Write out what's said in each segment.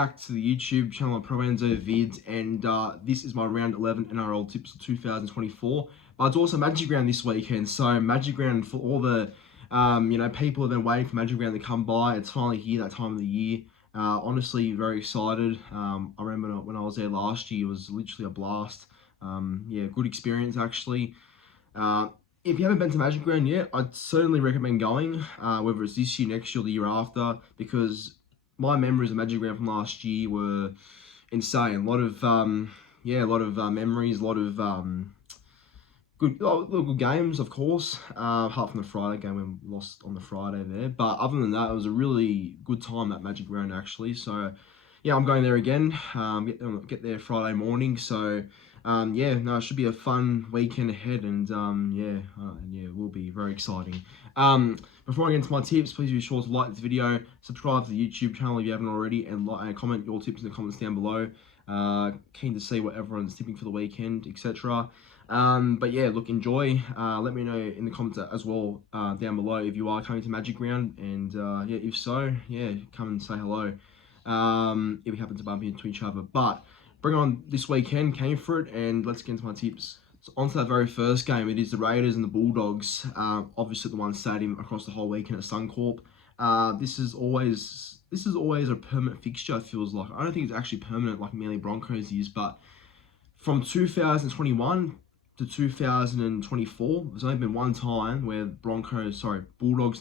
back to the YouTube channel of Proenzo Vids, and this is my round 11 NRL tips of 2024. But it's also Magic Round this weekend, so Magic Round for all the people have been waiting for Magic Round to come by. It's finally here, that time of the year. Honestly, very excited. I remember when I was there last year, it was literally a blast. Good experience actually. If you haven't been to Magic Round yet, I'd certainly recommend going, whether it's this year, next year, or the year after, because my memories of Magic Round from last year were insane. A lot of memories, a lot of good games, of course. Apart from the Friday game, we lost on the Friday there. But other than that, it was a really good time at Magic Round actually. So yeah, I'm going there again. Get there Friday morning. So it should be a fun weekend ahead, and it will be very exciting. Before I get into my tips, please be sure to like this video, subscribe to the YouTube channel if you haven't already, and comment your tips in the comments down below. Keen to see what everyone's tipping for the weekend, etc. Enjoy. Let me know in the comments as well down below if you are coming to Magic Round, and if so, come and say hello. If we happen to bump into each other. But bring on this weekend, came for it, and let's get into my tips. So on to that very first game, it is the Raiders and the Bulldogs, obviously at the One Stadium across the whole weekend at Suncorp. This is always a permanent fixture, it feels like. I don't think it's actually permanent like Manly Broncos is, but from 2021 to 2024, there's only been one time where Bulldogs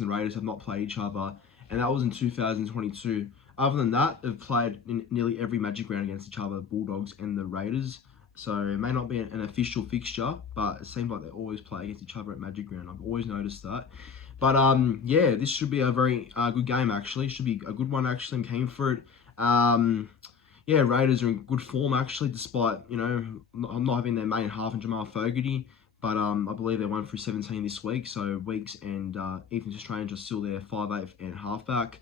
and the Raiders have not played each other, and that was in 2022. Other than that, they've played in nearly every Magic Round against each other, Bulldogs and the Raiders. So it may not be an official fixture, but it seems like they always play against each other at Magic Round. I've always noticed that. But this should be a very good game actually. Should be a good one actually. I'm keen for it. Raiders are in good form actually, despite not having their main half and Jamal Fogarty. But I believe they won through 17 this week. So Weeks and Ethan Strange are still there, 5'8" and halfback.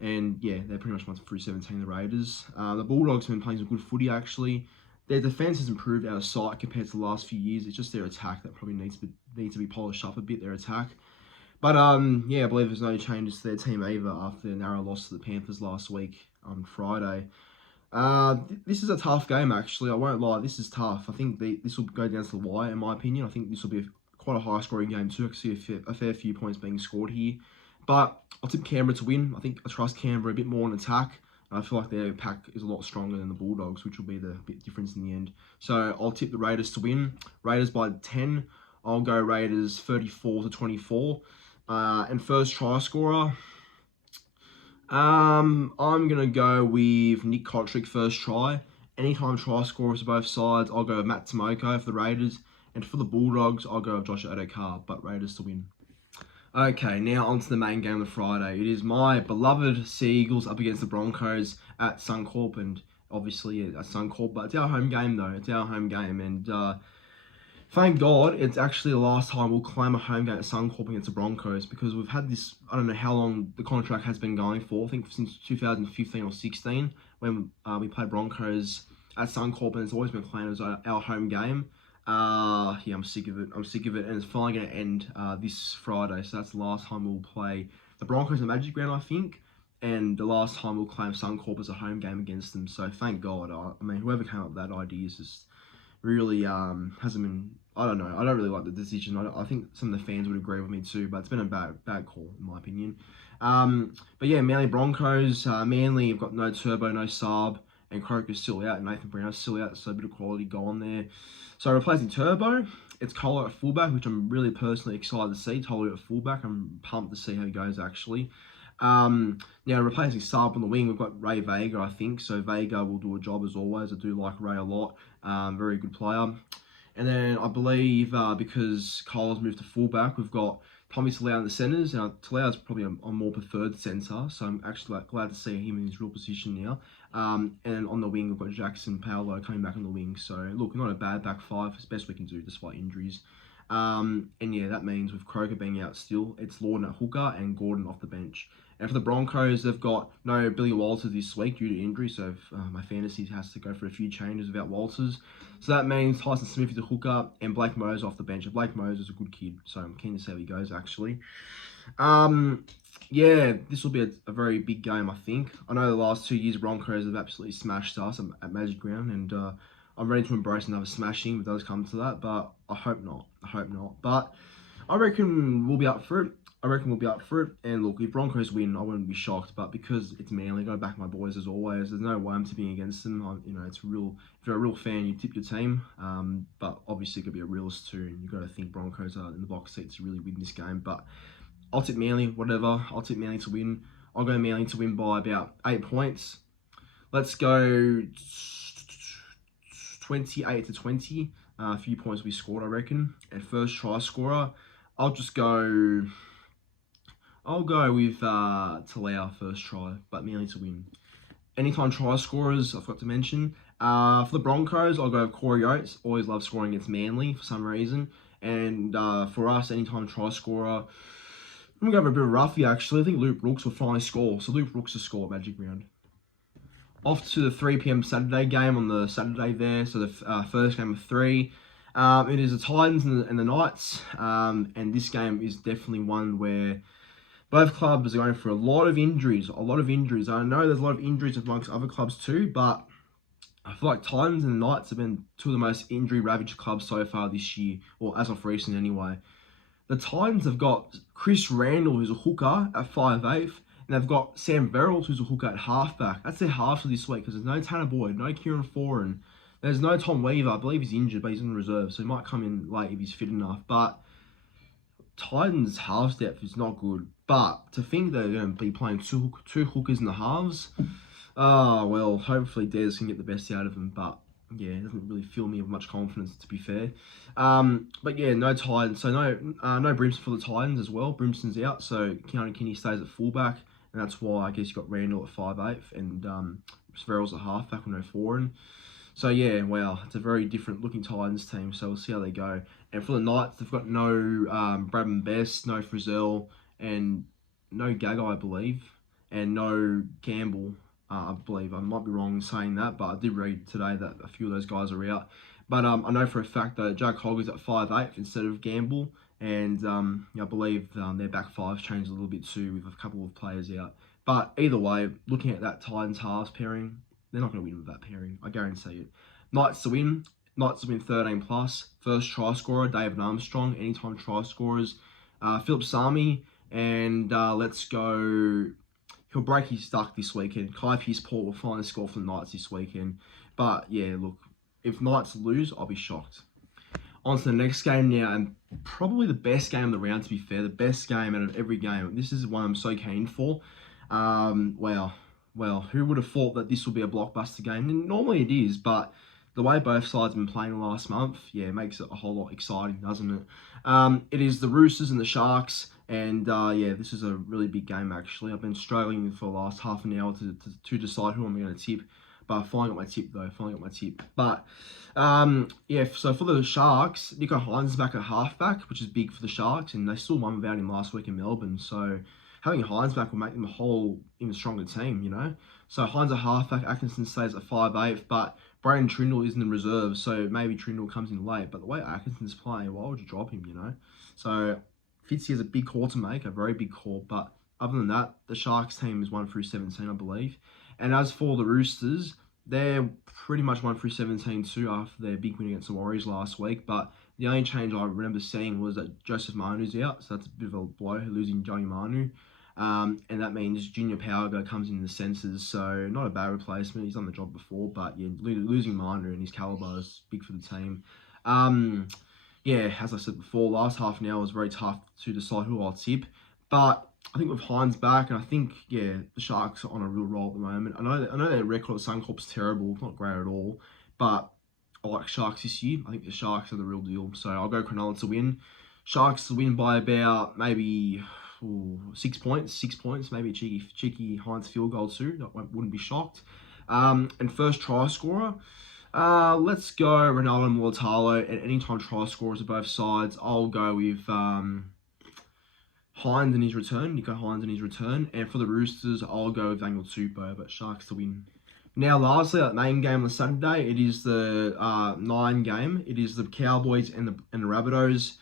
And they pretty much went through 17, the Raiders. The Bulldogs have been playing some good footy actually. Their defense has improved out of sight compared to the last few years. It's just their attack that probably needs to be polished up a bit, their attack. But I believe there's no changes to their team either after their narrow loss to the Panthers last week on Friday. This is a tough game actually, I won't lie, this is tough. I think this will go down to the wire in my opinion. I think this will be quite a high scoring game too. I can see a fair few points being scored here. But I'll tip Canberra to win. I think I trust Canberra a bit more on attack. And I feel like their pack is a lot stronger than the Bulldogs, which will be the bit difference in the end. So I'll tip the Raiders to win. Raiders by 10. I'll go Raiders 34-24. And first try scorer, I'm going to go with Nick Kotrick first try. Anytime try scorers for both sides, I'll go with Matt Tomoko for the Raiders. And for the Bulldogs, I'll go with Josh Adokar, but Raiders to win. Okay, now on to the main game of Friday. It is my beloved Sea Eagles up against the Broncos at Suncorp, and obviously at Suncorp, but it's our home game though. It's our home game, and thank God it's actually the last time we'll claim a home game at Suncorp against the Broncos, because we've had this, I don't know how long the contract has been going for. I think since 2015 or 16 when we played Broncos at Suncorp, and it's always been claimed as our home game. I'm sick of it. And it's finally going to end this Friday. So that's the last time we'll play the Broncos in the Magic Round, I think. And the last time we'll claim Suncorp as a home game against them. So thank God. I mean, whoever came up with that idea is just really hasn't been. I don't know. I don't really like the decision. I think some of the fans would agree with me too. But it's been a bad call in my opinion. Manly Broncos. Manly have got no Turbo, no Saab. And Croker's still out, and Nathan Brown's still out, so a bit of quality gone there. So replacing Turbo, it's Colo at fullback, which I'm really personally excited to see. Tolu at fullback, I'm pumped to see how he goes actually. Now replacing Saab on the wing, we've got Ray Vega, I think. So Vega will do a job as always. I do like Ray a lot. Very good player. And then I believe because Colo's moved to fullback, we've got Tommy Talau in the centres. Now, Talau's probably a more preferred centre, so I'm actually glad to see him in his real position now. And on the wing, we've got Jackson Paolo coming back on the wing. So, look, not a bad back five. It's best we can do despite injuries. And yeah, that means with Croker being out still, it's Lorden at hooker and Gordon off the bench. And for the Broncos, they've got no Billy Walters this week due to injury, so my fantasy has to go for a few changes without Walters. So that means Tyson Smith is a hooker and Blake Mose off the bench. And Blake Mose is a good kid, so I'm keen to see how he goes, actually. Yeah, this will be a very big game, I think. I know the last 2 years, Broncos have absolutely smashed us at Magic Round, and I'm ready to embrace another smashing if it does come to that, but I hope not. I hope not. But I reckon we'll be up for it. And look, if Broncos win, I wouldn't be shocked. But because it's Manly, got to back my boys as always. There's no way I'm tipping against them. It's real. If you're a real fan, you tip your team. But obviously, it could be a realist too, and you've got to think Broncos are in the box seat to really win this game. But I'll tip Manly, whatever. I'll tip Manly to win. I'll go Manly to win by about 8 points. Let's go 28-20. A few points will be scored, I reckon. And first try scorer, I'll go with Talau first try, but Manly to win. Anytime try scorers, I forgot to mention. For the Broncos, I'll go with Corey Oates. Always love scoring against Manly for some reason. And for us, anytime try scorer, I'm going to go with a bit of roughy, actually. I think Luke Brooks will finally score. So Luke Brooks will score at Magic Round. Off to the 3 p.m. Saturday game on the Saturday there. So the first game of 3. It is the Titans and the Knights. And this game is definitely one where both clubs are going for a lot of injuries. I know there's a lot of injuries amongst other clubs too, but I feel like Titans and the Knights have been two of the most injury-ravaged clubs so far this year, or as of recent anyway. The Titans have got Chris Randall, who's a hooker at 5'8", and they've got Sam Verrills, who's a hooker at halfback. That's their halves for this week, because there's no Tanner Boyd, no Kieran Foran, there's no Tom Weaver. I believe he's injured, but he's in reserve, so he might come in late if he's fit enough. But Titans' halves depth is not good. But to think they're going to be playing two hookers in the halves, well, hopefully Des can get the best out of them. But yeah, it doesn't really fill me with much confidence, to be fair. But yeah, no Titans. So no Brimson for the Titans as well. Brimson's out, so Keanu Kinney stays at fullback, and that's why I guess you got Randall at 5'8", and Sverrell's at halfback with no Foran. So yeah, wow, it's a very different looking Titans team. So we'll see how they go. And for the Knights, they've got no Bradman Best, no Frizzell, and no Gagai, I believe, and no Gamble. I believe. I might be wrong in saying that, but I did read today that a few of those guys are out. But I know for a fact that Jack Hogg is at 5'8" instead of Gamble, and I believe their back five's changed a little bit too with a couple of players out. But either way, looking at that Titans halves pairing, they're not going to win with that pairing. I guarantee it. Knights to win 13 plus. First try scorer, David Armstrong. Anytime try scorers, Philip Sami, and let's go. He'll break his duck this weekend. Kai Pearce-Paul will finally score for the Knights this weekend. But yeah, look, if Knights lose, I'll be shocked. On to the next game now, and probably the best game of the round, to be fair. The best game out of every game. This is one I'm so keen for. Well, who would have thought that this would be a blockbuster game? And normally it is, but the way both sides have been playing the last month, yeah, it makes it a whole lot exciting, doesn't it? It is the Roosters and the Sharks, and yeah, this is a really big game, actually. I've been struggling for the last half an hour to decide who I'm going to tip, but I finally got my tip, though. But, yeah, so for the Sharks, Nico Hines is back at halfback, which is big for the Sharks, and they still won without him last week in Melbourne, so having Hines back will make them a whole even stronger team, you know? So Hines at halfback, Atkinson stays at 5'8", but Braden Trindle isn't in reserve, so maybe Trindle comes in late. But the way Atkinson's playing, why would you drop him, you know? So Fitzy has a big call to make, a very big call. But other than that, the Sharks team is 1 through 17, I believe. And as for the Roosters, they're pretty much 1 through 17 too after their big win against the Warriors last week. But the only change I remember seeing was that Joseph Manu's out, so that's a bit of a blow, losing Johnny Manu. And that means Junior Powergo comes in the senses, so not a bad replacement. He's done the job before, but yeah, losing Manu and his calibre is big for the team. Yeah, as I said before, last half an hour was very tough to decide who I'll tip, but I think with Hines back, and I think, yeah, the Sharks are on a real roll at the moment. I know their record at Suncorp's terrible, not great at all, but I like Sharks this year. I think the Sharks are the real deal, so I'll go Cronulla to win. Sharks to win by about maybe 6 points, maybe a cheeky Hines field goal too. That wouldn't be shocked. And first try scorer, Let's go Ronaldo and Mulatalo. And anytime try scorers of both sides, I'll go with Hines in his return. Nico Hines in his return. And for the Roosters, I'll go with Daniel Tupou, but Sharks to win. Now, lastly, that main game on Saturday, it is the 9 game. It is the Cowboys and the Rabbitohs.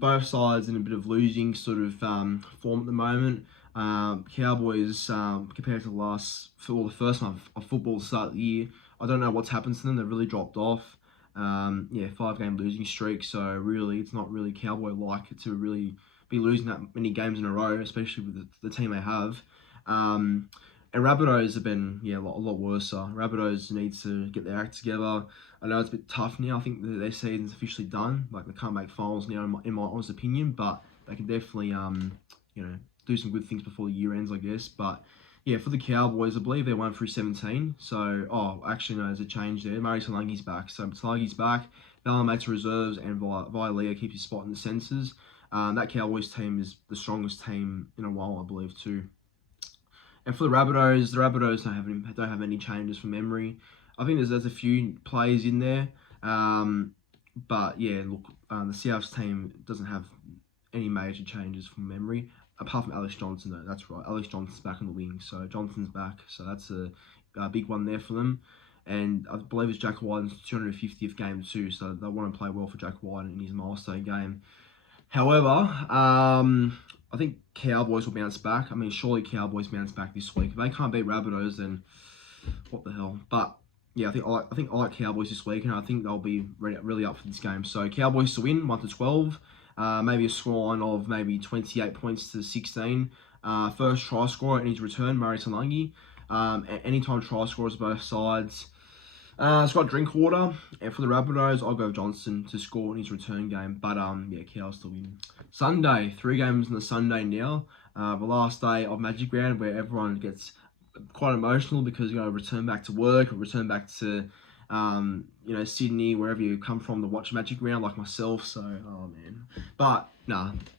Both sides in a bit of losing sort of form at the moment. Cowboys, compared to the first month of football to start the year, I don't know what's happened to them. They've really dropped off. 5-game losing streak. So really, it's not really Cowboy-like to really be losing that many games in a row, especially with the team they have. And Rabbitohs have been, a lot worse. Rabbitohs need to get their act together. I know it's a bit tough now. I think their season's officially done. Like, they can't make finals now, in my honest opinion, but they can definitely, do some good things before the year ends, I guess. But, for the Cowboys, I believe they're 1 through 17. So, actually, no, there's a change there. Murray Talangi's back. So, Talangi's back. Balamate's reserves, and Vialia keeps his spot in the centres. That Cowboys team is the strongest team in a while, I believe, too. And for the Rabbitohs don't have any changes from memory. I think there's a few players in there. But the Seahawks team doesn't have any major changes from memory, apart from Alex Johnson, though. That's right. Alex Johnson's back on the wing. So Johnson's back. So that's a big one there for them. And I believe it's Jack White's 250th game too. So they want to play well for Jack White in his milestone game. However, I think Cowboys will bounce back. I mean, surely Cowboys bounce back this week. If they can't beat Rabbitohs, then what the hell? But I think I like Cowboys this week, and I think they'll be really up for this game. So Cowboys to win 1-12, maybe a scoreline of maybe 28 points to 16. First try scorer in his return, Murray Talangi. Anytime try scorers both sides. It's got Drinkwater, and for the Rabbitohs, I'll go with Johnson to score in his return game. But Cows to win. Sunday, 3 games on the Sunday now. The last day of Magic Round, where everyone gets quite emotional because return back to work or return back to Sydney, wherever you come from, to watch Magic Round, like myself. So, oh man. But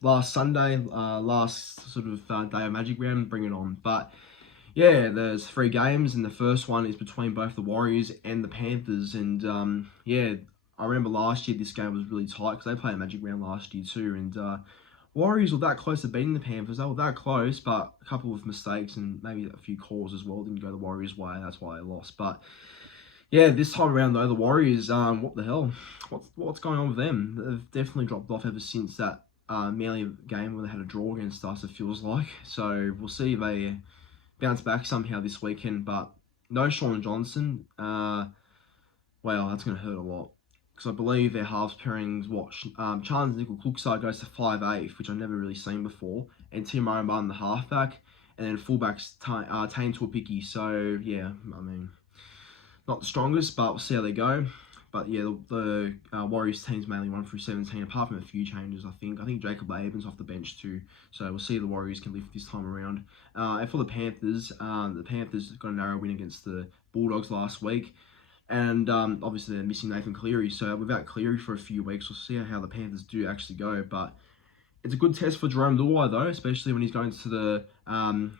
last Sunday, last sort of day of Magic Round, bring it on. But there's 3 games, and the first one is between both the Warriors and the Panthers. And I remember last year this game was really tight because they played a Magic Round last year too. And Warriors were that close to beating the Panthers. They were that close, but a couple of mistakes and maybe a few calls as well didn't go the Warriors' way. That's why they lost. But this time around though, the Warriors, what the hell? What's going on with them? They've definitely dropped off ever since that Manly game where they had a draw against us, it feels like. So we'll see if they bounce back somehow this weekend. But no Sean Johnson. That's going to hurt a lot. Because I believe their halves pairings, Charles Nickel-Cookside goes to 5'8", which I've never really seen before, and Tim Roman the halfback, and then fullbacks Tane Tuapiki. So, I mean, not the strongest, but we'll see how they go. But, the Warriors team's mainly 1 through 17, apart from a few changes, I think. I think Jacob Laban's off the bench too, so we'll see if the Warriors can lift this time around. And for the Panthers got a narrow win against the Bulldogs last week. And obviously they're missing Nathan Cleary. So without Cleary for a few weeks, we'll see how the Panthers do actually go. But it's a good test for Jerome Luai, though, especially when he's going to the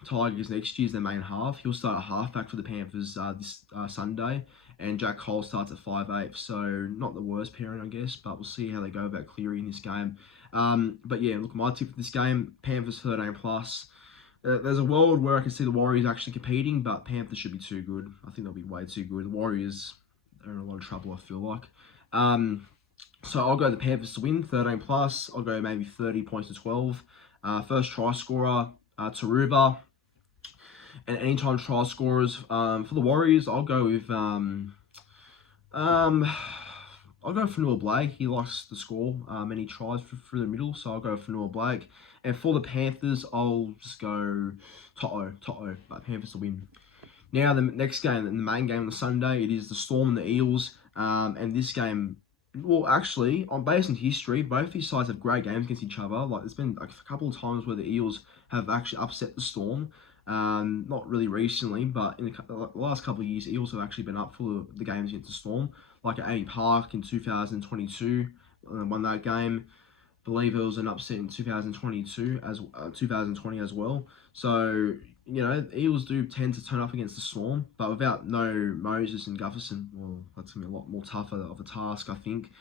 Tigers next year as their main half. He'll start a halfback for the Panthers this Sunday. And Jack Cole starts at 5'8". So not the worst pairing, I guess. But we'll see how they go about Cleary in this game. My tip for this game, Panthers 13+. There's a world where I can see the Warriors actually competing, but Panthers should be too good. I think they'll be way too good. The Warriors are in a lot of trouble, I feel like. So I'll go the Panthers to win, 13+. I'll go maybe 30 points to 12. First try scorer, Taruba. And anytime try scorers for the Warriors, I'll go with I'll go for Noah Blake. He likes to score many tries through the middle, so I'll go for Noah Blake. And for the Panthers, I'll just go Toto, but Panthers to win. Now, the next game, the main game on the Sunday, it is the Storm and the Eels. And this game, based on history, both these sides have great games against each other. Like, there's been a couple of times where the Eels have actually upset the Storm. Not really recently, but in the last couple of years, Eels have actually been up for the games against the Storm. Like at Amy Park in 2022, won that game. I believe it was an upset in 2020 as well. So Eels do tend to turn up against the Storm, but without no Moses and Gufferson, well, that's going to be a lot more tougher of a task, I think.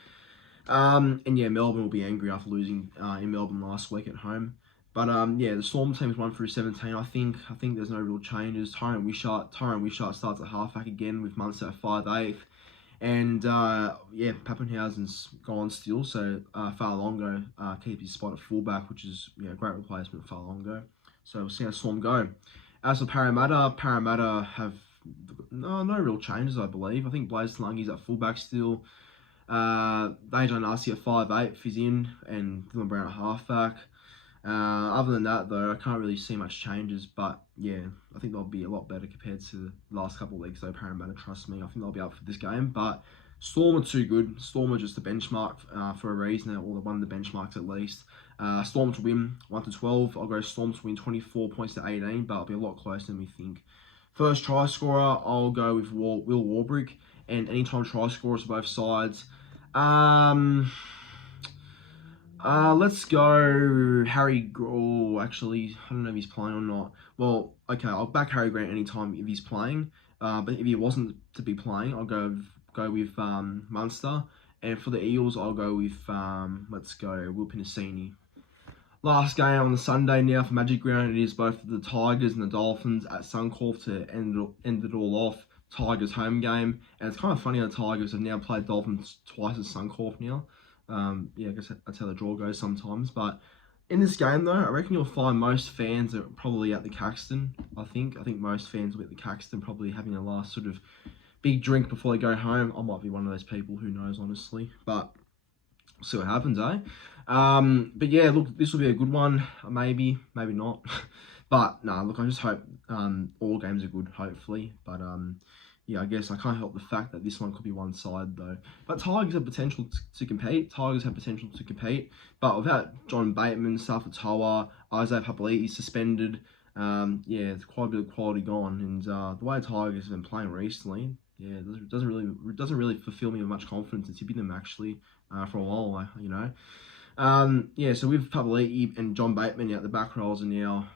And yeah, Melbourne will be angry after losing in Melbourne last week at home. But yeah, the Storm team's 1 through 17. I think there's no real changes. Tyrone Wishart starts at halfback again with Munster at 5'8". And yeah, Pappenhausen's gone still, so Fa'alongo keeps his spot at fullback, which is a great replacement for Fa'alongo. So we'll see how Storm go. As for Parramatta have no real changes, I believe. I think Blaze Lungi's at fullback still. Dejan Arce at 5'8", is in, and Dylan Brown at halfback. Other than that, though, I can't really see much changes. But yeah, I think they'll be a lot better compared to the last couple of weeks, though. Parramatta, trust me, I think they'll be up for this game. But Storm are too good. Storm are just a benchmark for a reason, or one of the benchmarks at least. Storm to win 1-12. I'll go Storm to win 24 points to 18, but it'll be a lot closer than we think. First try scorer, I'll go with Will Warbrick, and anytime try scorers for both sides. Let's go Harry. Oh, actually, I don't know if he's playing or not. Well, okay, I'll back Harry Grant anytime if he's playing. But if he wasn't to be playing, I'll go with Munster. And for the Eels, I'll go with let's go Will Pinasini. Last game on the Sunday now for Magic Round. It is both the Tigers and the Dolphins at Suncorp to end it all off. Tigers home game, and it's kind of funny how the Tigers have now played Dolphins twice at Suncorp now. Yeah, I guess that's how the draw goes sometimes. But in this game, though, I reckon you'll find most fans are probably at the Caxton. I think most fans will be at the Caxton, probably having a last sort of big drink before they go home. I might be one of those people, who knows, honestly. But we'll see what happens, eh? But yeah, look, this will be a good one. Maybe not. But no, look, I just hope all games are good, hopefully. But yeah, I guess I can't help the fact that this one could be one side, though. But Tigers have potential to compete. But without John Bateman, Safatoa, Isaiah Papali'i suspended, yeah, it's quite a bit of quality gone. And the way Tigers have been playing recently, yeah, it doesn't really fulfill me with much confidence in tipping them, actually, for a while, yeah, so with Papali'i and John Bateman out the back rows are now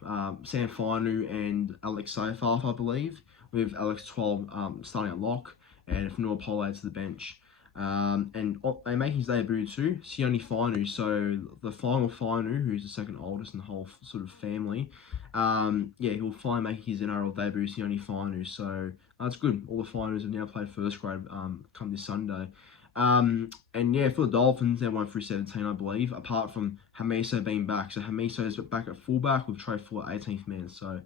Sam Fainu and Alex Seyfarth, I believe, with Alex 12 starting at lock and Fanua Pole to the bench. And they make his debut too, Sione Fainu, so the final Fainu, who's the second oldest in the whole sort of family, yeah, he'll finally make his NRL debut, Sione Fainu, so that's good. All the Fainus have now played first grade come this Sunday. And yeah, for the Dolphins, they're 1 through 17, I believe, apart from Hamiso being back. So Hamiso is back at fullback with Trey Fuller 18th man. So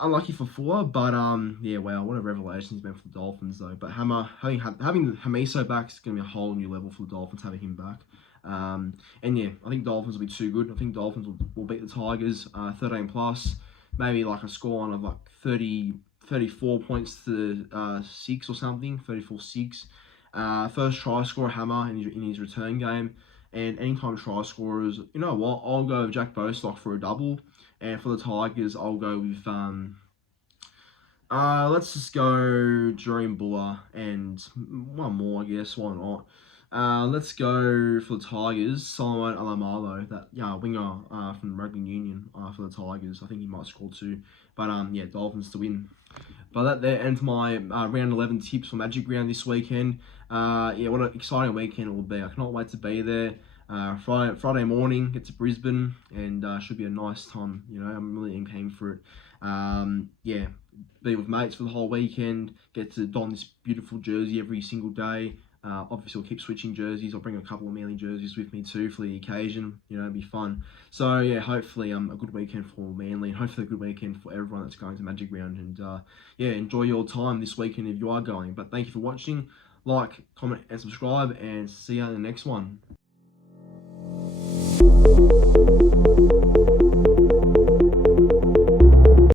unlucky for Fuller, but yeah, wow, what a revelation he's been for the Dolphins, though. But having Hamiso back is going to be a whole new level for the Dolphins, having him back. And yeah, I think Dolphins will be too good. I think Dolphins will beat the Tigers 13 plus, maybe like a scoreline of like 34 points to 6 or something, 34-6. First try scorer Hammer in his return game, and anytime try scorers, you know what? I'll go with Jack Bostock for a double, and for the Tigers, I'll go with let's just go Dream Buller and one more, I guess. Why not? Let's go for the Tigers, Solomon Alamalo, that winger from Rugby Union for the Tigers. I think he might score too. But yeah, Dolphins to win. But that there ends my round 11 tips for Magic Round this weekend. Yeah, what an exciting weekend it will be. I cannot wait to be there. Friday morning, get to Brisbane, and should be a nice time. I'm really keen for it. Yeah, be with mates for the whole weekend. Get to don this beautiful jersey every single day. Obviously, I'll keep switching jerseys. I'll bring a couple of Manly jerseys with me too for the occasion. It'll be fun. So yeah, hopefully a good weekend for Manly, and hopefully a good weekend for everyone that's going to Magic Round. And yeah, enjoy your time this weekend if you are going. But thank you for watching. Like, comment, and subscribe, and see you in the next one.